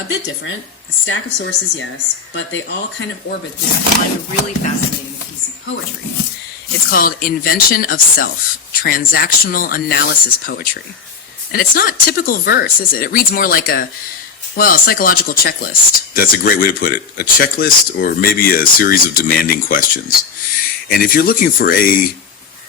A bit different. A stack of sources, yes, but they all kind of orbit this one really fascinating piece of poetry. It's called Invention of Self, Transactional Analysis Poetry. And it's not typical verse, is it? It reads more like a psychological checklist. That's a great way to put it. A checklist, or maybe a series of demanding questions. And if you're looking for a,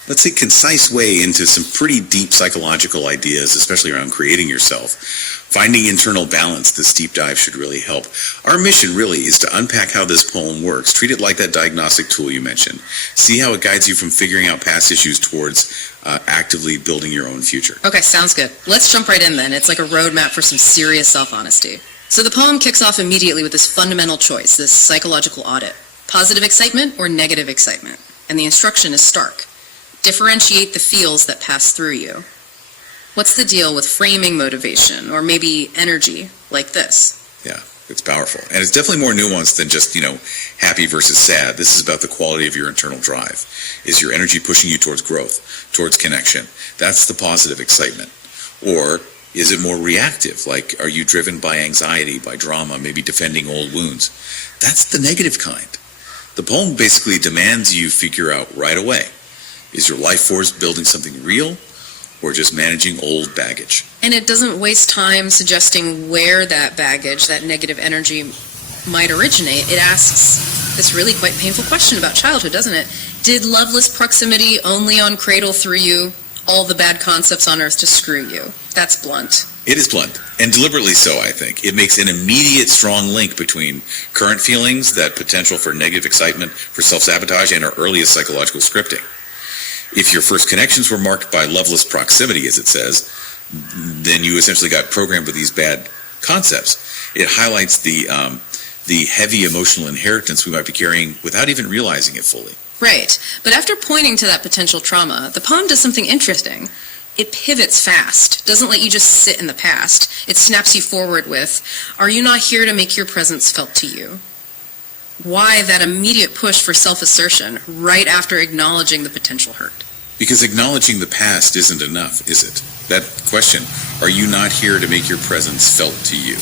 let's say, concise way into some pretty deep psychological ideas, especially around creating yourself, finding internal balance, this deep dive should really help. Our mission really is to unpack how this poem works, treat it like that diagnostic tool you mentioned, see how it guides you from figuring out past issues towards actively building your own future. Okay, sounds good. Let's jump right in then. It's like a roadmap for some serious self-honesty. So the poem kicks off immediately with this fundamental choice, this psychological audit. Positive excitement or negative excitement? And the instruction is stark. Differentiate the feels that pass through you. What's the deal with framing motivation, or maybe energy, like this? Yeah, it's powerful. And it's definitely more nuanced than just, happy versus sad. This is about the quality of your internal drive. Is your energy pushing you towards growth, towards connection? That's the positive excitement. Or is it more reactive? Like, are you driven by anxiety, by drama, maybe defending old wounds? That's the negative kind. The poem basically demands you figure out right away. Is your life force building something real, or just managing old baggage? And it doesn't waste time suggesting where that baggage, that negative energy, might originate. It asks this really quite painful question about childhood, doesn't it? Did loveless proximity only uncradle through you all the bad concepts on earth to screw you? That's blunt. It is blunt, and deliberately so, I think. It makes an immediate strong link between current feelings, that potential for negative excitement, for self-sabotage, and our earliest psychological scripting. If your first connections were marked by loveless proximity, as it says, then you essentially got programmed with these bad concepts. It highlights the heavy emotional inheritance we might be carrying without even realizing it fully. Right. But after pointing to that potential trauma, the poem does something interesting. It pivots fast, doesn't let you just sit in the past. It snaps you forward with, are you not here to make your presence felt to you? Why that immediate push for self-assertion right after acknowledging the potential hurt? Because acknowledging the past isn't enough, is it? That question, are you not here to make your presence felt to you?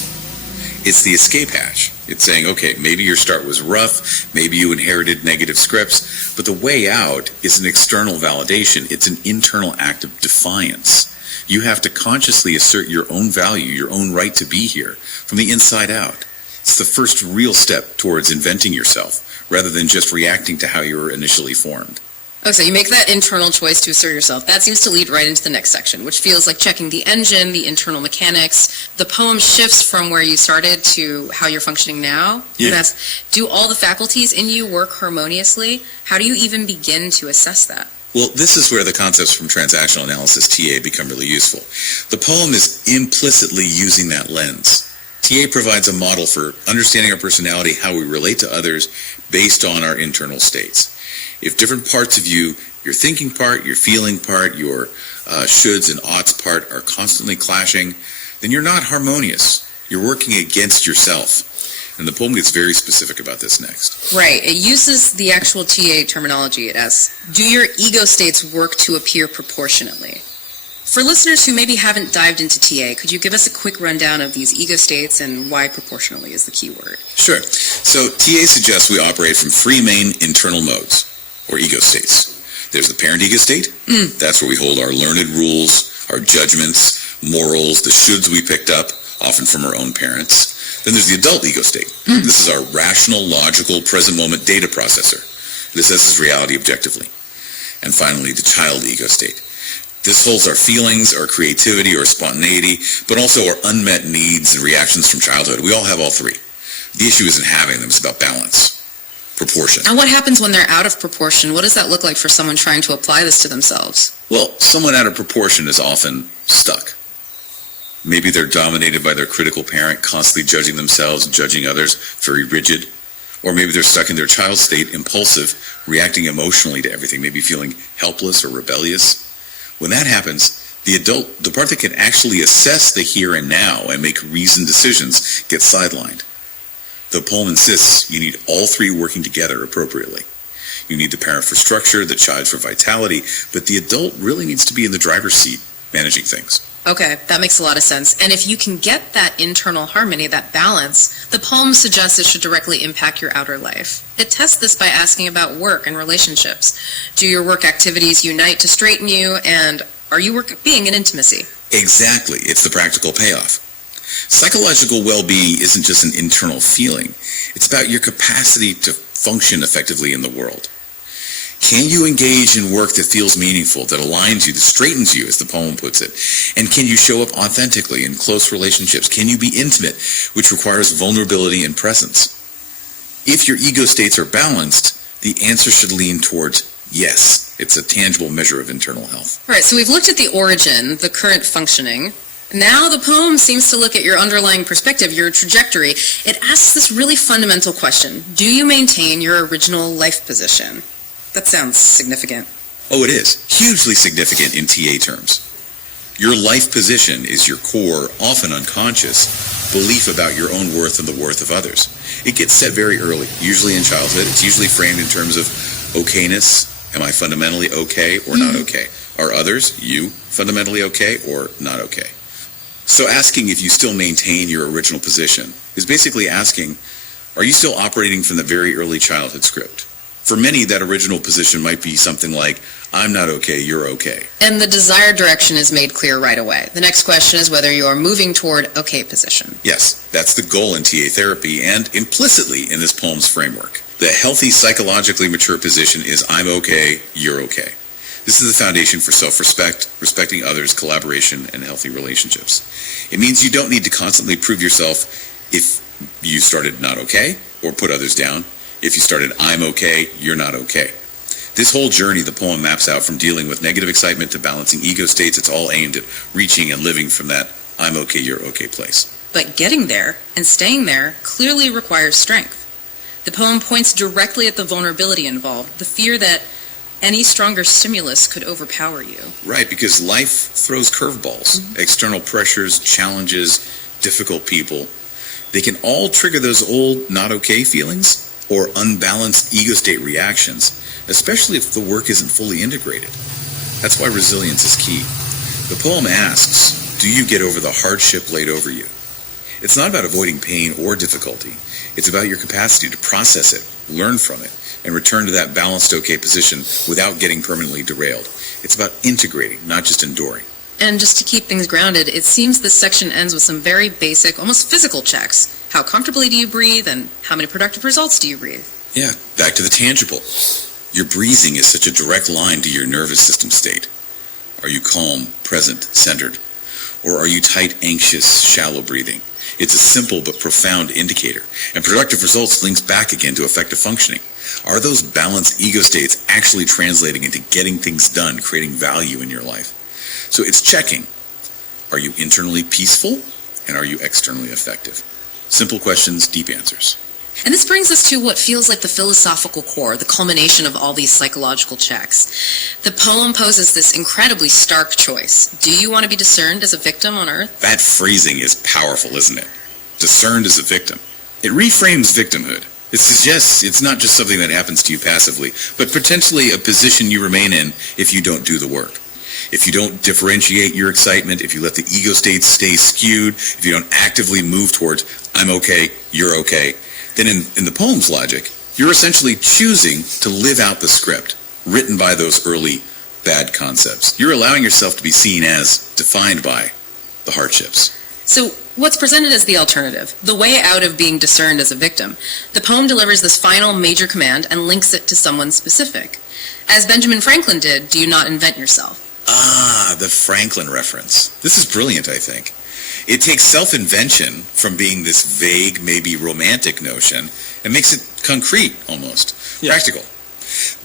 It's the escape hatch. It's saying, okay, maybe your start was rough, maybe you inherited negative scripts, but the way out is an external validation. It's an internal act of defiance. You have to consciously assert your own value, your own right to be here, from the inside out. It's the first real step towards inventing yourself, rather than just reacting to how you were initially formed. Okay, so you make that internal choice to assert yourself. That seems to lead right into the next section, which feels like checking the engine, the internal mechanics. The poem shifts from where you started to how you're functioning now. Yeah. That's, do all the faculties in you work harmoniously? How do you even begin to assess that? Well, this is where the concepts from transactional analysis, TA, become really useful. The poem is implicitly using that lens. TA provides a model for understanding our personality, how we relate to others, based on our internal states. If different parts of you, your thinking part, your feeling part, your shoulds and oughts part are constantly clashing, then you're not harmonious. You're working against yourself. And the poem gets very specific about this next. Right. It uses the actual TA terminology. It asks, do your ego states work to appear proportionately? For listeners who maybe haven't dived into TA, could you give us a quick rundown of these ego states and why proportionally is the key word? Sure. So TA suggests we operate from three main internal modes, or ego states. There's the parent ego state. That's where we hold our learned rules, our judgments, morals, the shoulds we picked up, often from our own parents. Then there's the adult ego state. This is our rational, logical, present moment data processor. It assesses reality objectively. And finally, the child ego state. This holds our feelings, our creativity, our spontaneity, but also our unmet needs and reactions from childhood. We all have all three. The issue isn't having them, it's about balance, proportion. And what happens when they're out of proportion? What does that look like for someone trying to apply this to themselves? Well, someone out of proportion is often stuck. Maybe they're dominated by their critical parent, constantly judging themselves and judging others, very rigid. Or maybe they're stuck in their child state, impulsive, reacting emotionally to everything, maybe feeling helpless or rebellious. When that happens, the adult, the part that can actually assess the here and now and make reasoned decisions, gets sidelined. The poem insists you need all three working together appropriately. You need the parent for structure, the child for vitality, but the adult really needs to be in the driver's seat managing things. Okay, that makes a lot of sense. And if you can get that internal harmony, that balance, the poem suggests it should directly impact your outer life. It tests this by asking about work and relationships. Do your work activities unite to straighten you, and are you being in intimacy? Exactly. It's the practical payoff. Psychological well-being isn't just an internal feeling. It's about your capacity to function effectively in the world. Can you engage in work that feels meaningful, that aligns you, that straightens you, as the poem puts it? And can you show up authentically in close relationships? Can you be intimate, which requires vulnerability and presence? If your ego states are balanced, the answer should lean towards yes. It's a tangible measure of internal health. All right, so we've looked at the origin, the current functioning. Now the poem seems to look at your underlying perspective, your trajectory. It asks this really fundamental question. Do you maintain your original life position? That sounds significant. Oh, it is. Hugely significant in TA terms. Your life position is your core, often unconscious, belief about your own worth and the worth of others. It gets set very early, usually in childhood. It's usually framed in terms of okayness. Am I fundamentally okay or not okay? Are others, you, fundamentally okay or not okay? So asking if you still maintain your original position is basically asking, are you still operating from the very early childhood script? For many, that original position might be something like, I'm not okay, you're okay. And the desired direction is made clear right away. The next question is whether you are moving toward okay position. Yes, that's the goal in TA therapy and implicitly in this poem's framework. The healthy, psychologically mature position is I'm okay, you're okay. This is the foundation for self-respect, respecting others, collaboration, and healthy relationships. It means you don't need to constantly prove yourself if you started not okay or put others down. If you started I'm okay, you're not okay. This whole journey the poem maps out from dealing with negative excitement to balancing ego states. It's all aimed at reaching and living from that I'm okay, you're okay place. But getting there and staying there clearly requires strength. The poem points directly at the vulnerability involved, the fear that any stronger stimulus could overpower you. Right, because life throws curveballs, external pressures, challenges, difficult people. They can all trigger those old not okay feelings or unbalanced ego state reactions, especially if the work isn't fully integrated. That's why resilience is key. The poem asks, do you get over the hardship laid over you? It's not about avoiding pain or difficulty. It's about your capacity to process it, learn from it, and return to that balanced okay position without getting permanently derailed. It's about integrating, not just enduring. And just to keep things grounded, it seems this section ends with some very basic, almost physical checks. How comfortably do you breathe, and how many productive results do you breathe? Yeah, back to the tangible. Your breathing is such a direct line to your nervous system state. Are you calm, present, centered? Or are you tight, anxious, shallow breathing? It's a simple but profound indicator, and productive results links back again to effective functioning. Are those balanced ego states actually translating into getting things done, creating value in your life? So it's checking. Are you internally peaceful, and are you externally effective? Simple questions, deep answers. And this brings us to what feels like the philosophical core, the culmination of all these psychological checks. The poem poses this incredibly stark choice. Do you want to be discerned as a victim on Earth? That phrasing is powerful, isn't it? Discerned as a victim. It reframes victimhood. It suggests it's not just something that happens to you passively, but potentially a position you remain in if you don't do the work. If you don't differentiate your excitement, if you let the ego states stay skewed, if you don't actively move towards I'm okay, you're okay, then in the poem's logic, you're essentially choosing to live out the script written by those early bad concepts. You're allowing yourself to be seen as defined by the hardships. So what's presented as the alternative, the way out of being discerned as a victim? The poem delivers this final major command and links it to someone specific. As Benjamin Franklin did, do you not invent yourself? Ah, the Franklin reference. This is brilliant, I think. It takes self-invention from being this vague, maybe romantic notion and makes it concrete, almost, practical.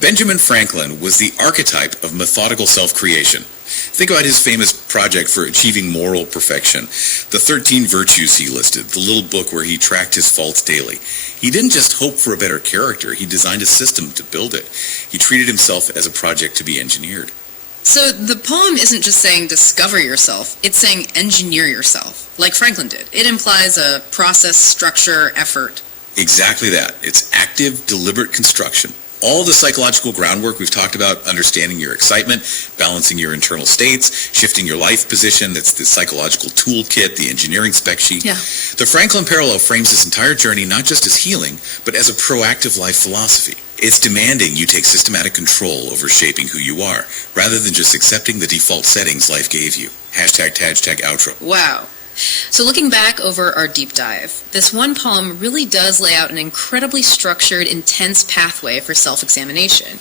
Benjamin Franklin was the archetype of methodical self-creation. Think about his famous project for achieving moral perfection, the 13 virtues he listed, the little book where he tracked his faults daily. He didn't just hope for a better character, he designed a system to build it. He treated himself as a project to be engineered. So the poem isn't just saying discover yourself, it's saying engineer yourself, like Franklin did. It implies a process, structure, effort. Exactly that. It's active, deliberate construction. All the psychological groundwork we've talked about, understanding your excitement, balancing your internal states, shifting your life position, that's the psychological toolkit, the engineering spec sheet. Yeah. The Franklin Parallel frames this entire journey not just as healing, but as a proactive life philosophy. It's demanding you take systematic control over shaping who you are, rather than just accepting the default settings life gave you. Hashtag outro. Wow. So looking back over our deep dive, this one poem really does lay out an incredibly structured, intense pathway for self-examination.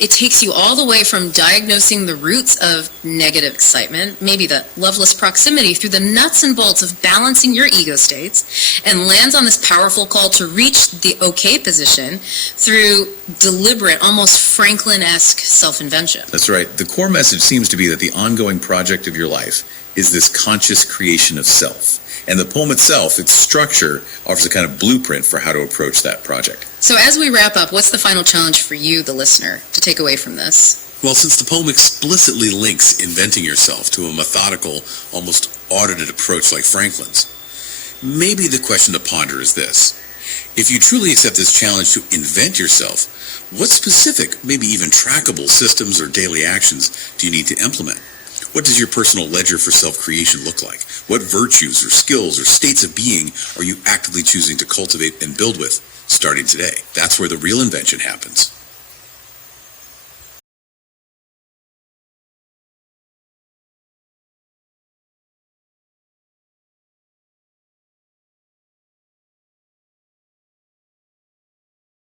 It takes you all the way from diagnosing the roots of negative excitement, maybe the loveless proximity, through the nuts and bolts of balancing your ego states, and lands on this powerful call to reach the okay position through deliberate, almost Franklin-esque self-invention. That's right. The core message seems to be that the ongoing project of your life is this conscious creation of self. And the poem itself, its structure, offers a kind of blueprint for how to approach that project. So as we wrap up, what's the final challenge for you, the listener, to take away from this? Well, since the poem explicitly links inventing yourself to a methodical, almost audited approach like Franklin's, maybe the question to ponder is this. If you truly accept this challenge to invent yourself, what specific, maybe even trackable systems or daily actions do you need to implement? What does your personal ledger for self-creation look like? What virtues or skills or states of being are you actively choosing to cultivate and build with starting today? That's where the real invention happens.